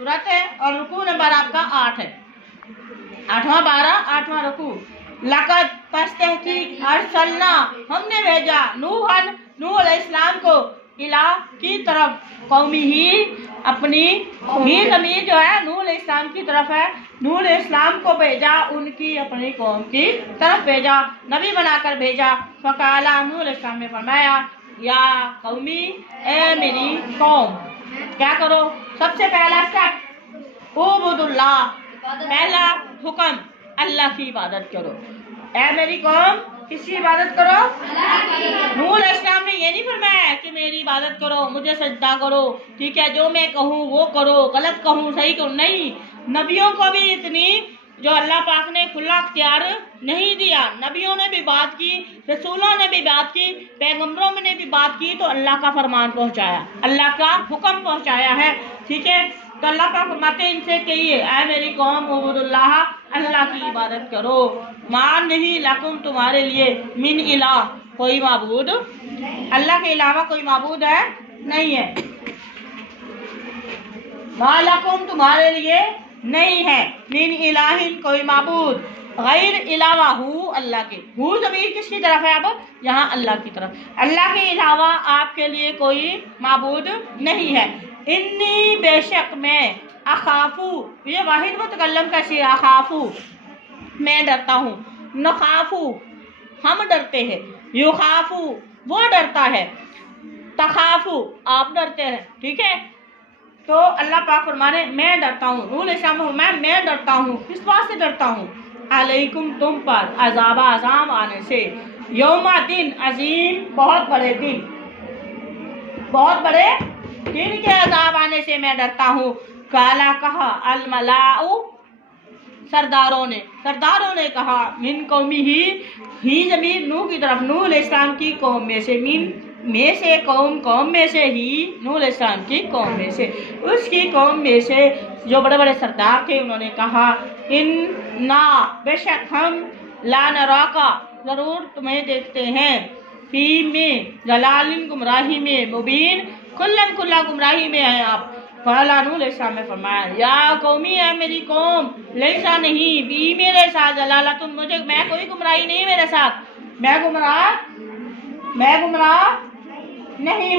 सूरत है और रुकू नंबर आपका 8 है। 8वां पारा 8वां रुकू। लक़द तहक़ीक़ अरसलना हमने भेजा नूह अलैहिस्सलाम को इला की तरफ कौमी ही अपनी ही ज़मीर जो है नूह अलैहिस्सलाम की तरफ है। नूह अलैहिस्सलाम को भेजा उनकी अपनी कौम की तरफ भेजा, नबी बनाकर भेजा। फ़क़ाला नूह अलैहिस्सलाम ने फरमाया या कौमी ए मेरी कौम क्या करो। सबसे पहला स्टेप उबुदुल्लाह, पहला हुक्म अल्लाह की इबादत करो। ए मेरी कौम किसकी इबादत करो? नूह अलैहिस्सलाम ने ये नहीं फरमाया कि मेरी इबादत करो, मुझे सजदा करो, ठीक है, जो मैं कहूँ वो करो, गलत कहूँ सही करो, नहीं। नबियों को भी इतनी जो अल्लाह पाक ने खुला अख्तियार नहीं दिया। नबियों ने भी बात की, रसूलों ने भी बात की, पैगम्बरों ने भी बात की, तो अल्लाह का फरमान पहुँचाया, अल्लाह का हुक्म पहुँचाया है, ठीक है। तो अल्लाह पाक फरमाते इनसे कहिए ऐ मेरी कौम उबुदुल्लाह, अल्लाह की इबादत करो। मान नहीं लकुम तुम्हारे लिए मिन इलाह, कोई माबूद अल्लाह के अलावा कोई माबूद है नहीं है। मा लकुम तुम्हारे लिए नहीं है मिन इलाहिन कोई माबूद गैर इलावा हु अल्लाह के। हु ज़मीर किसकी तरफ है? अब यहाँ अल्लाह की तरफ। अल्लाह के अलावा आपके लिए कोई माबूद नहीं है। इन्नी बेशक मैं अखाफू, ये वाहिद मुतकल्लम का शेर, अखाफू मैं डरता हूँ, नखाफू हम डरते हैं, युखाफू वो डरता है, तखाफू आप डरते हैं, ठीक है। तो अल्लाह पाक फरमाने मैं डरता हूँ। नूह अलैहिस्सलाम मैं डरता हूँ, किस बात से डरता हूँ? अलैकुम तुम पर अज़ाबा अज़ाम आने से, यौमा दिन अजीम बहुत बड़े दिन, बहुत बड़े दिन के अजाब आने से मैं डरता हूँ। काला कहा अल मलाउ सरदारों ने कहा मिन कौमी ही ज़मीर नूह की तरफ, नूह अलैहिस्सलाम की कौम में से, मिन में से कौम में से ही नूह अलैहिस्सलाम की कौम में से, उसकी कौम में से जो बड़े बड़े सरदार थे उन्होंने कहा इन ना बेशक हम ला नराका ज़रूर तुम्हें देखते हैं, फी में जलालिन गुमराही में, मुबीन खुल्ला गुमराही में है आप। क़ाला नूह अलैहिस्सलाम ने फरमाया या कौमी है मेरी कौम, लैसा नहीं बी मेरे साथ जलालतुन, मुझे मैं कोई गुमराही नहीं मेरे साथ, मैं गुमराह नहीं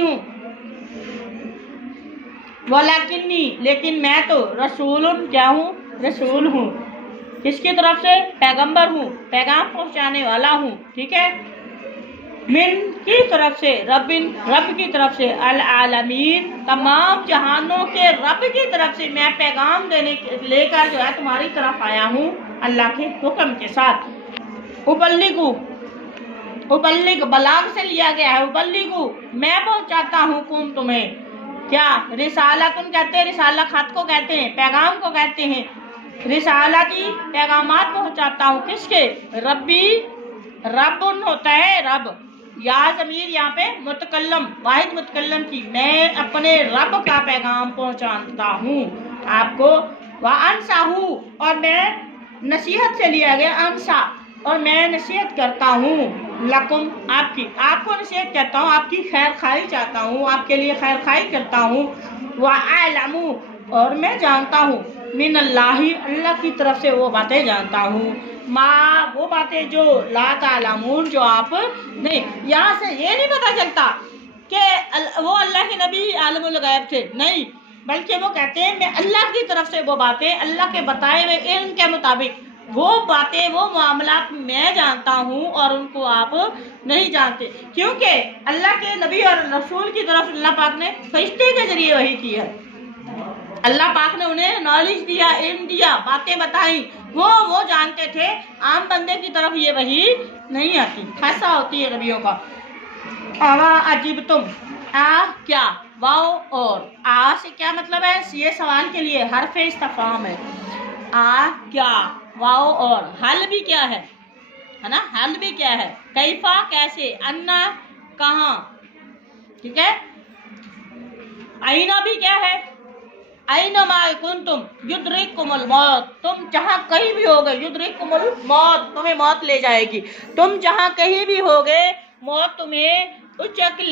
हूँ। वलाकिन्नी लेकिन मैं तो रसूलुन क्या हूँ? रसूल हूँ। किसकी तरफ से? पैगंबर हूँ, पैगाम पहुँचाने वाला हूँ, ठीक है। मिन की तरफ से, रब की तरफ से, अल आलमीन तमाम जहानों के रब की तरफ से मैं पैगाम देने लेकर जो है तुम्हारी तरफ आया हूँ अल्लाह के हुक्म के साथ। उबल्लिग बलाग से लिया गया है, उबल्लिगु मैं पहुँचाता हूँ कुम तुम्हें, क्या रिसालतुन कहते हैं, रिसाला खत को कहते हैं, पैगाम को कहते हैं, रिसालती पैगामात पहुँचाता हूँ किसके? रब्बी, रब्बुन होता है रब, या ज़मीर यहाँ पे मुतकल्लम वाहिद मुतकल्लम की, मैं अपने रब का पैगाम पहुँचाता हूँ आपको। व अनसाहू और मैं नसीहत से लिया गया अनसा, और मैं नसीहत करता हूँ लकुम आपको नसीहत करता हूँ, आपकी खैर खाई चाहता हूँ, आपके लिए खैर खाई करता हूँ। व आलमू और मैं जानता हूँ मिन अल्लाही अल्लाह की तरफ से वो बातें जानता हूँ, माँ वो बातें जो ला तालमून जो आप नहीं। यहाँ से ये नहीं पता चलता कि वो अल्लाह के नबी आलमुल गैब थे, नहीं, बल्कि वो कहते हैं मैं अल्लाह की तरफ से वो बातें अल्लाह के बताए हुए इल्म के मुताबिक वो बातें वो मामलात मैं जानता हूँ और उनको आप नहीं जानते, क्योंकि अल्लाह के नबी और रसूल की तरफ अल्लाह पाक ने फरिश्ते के जरिए वही की है। अल्लाह पाक ने उन्हें नॉलेज दिया, इल्म दिया, बातें बताई, वो जानते थे। आम बंदे की तरफ ये वही नहीं आती, खासा होती है नबियों का। आवा अजीब तुम क्या वाओ और आ से क्या मतलब है? ये सवाल के लिए हर्फ इस्तिफाम है। क्या वाओ और हल भी क्या है ना, हल भी क्या है? कैफा कैसे, अन्ना कहाँ, ठीक है। आईना भी क्या है? आइनमा कुंतुम युद्रिकुमुल मौत, तुम जहाँ कहीं भी होगे, युद्रिकुमुल मौत तुम्हें मौत ले जाएगी, तुम जहाँ कहीं भी होगे मौत तुम्हें उचक ले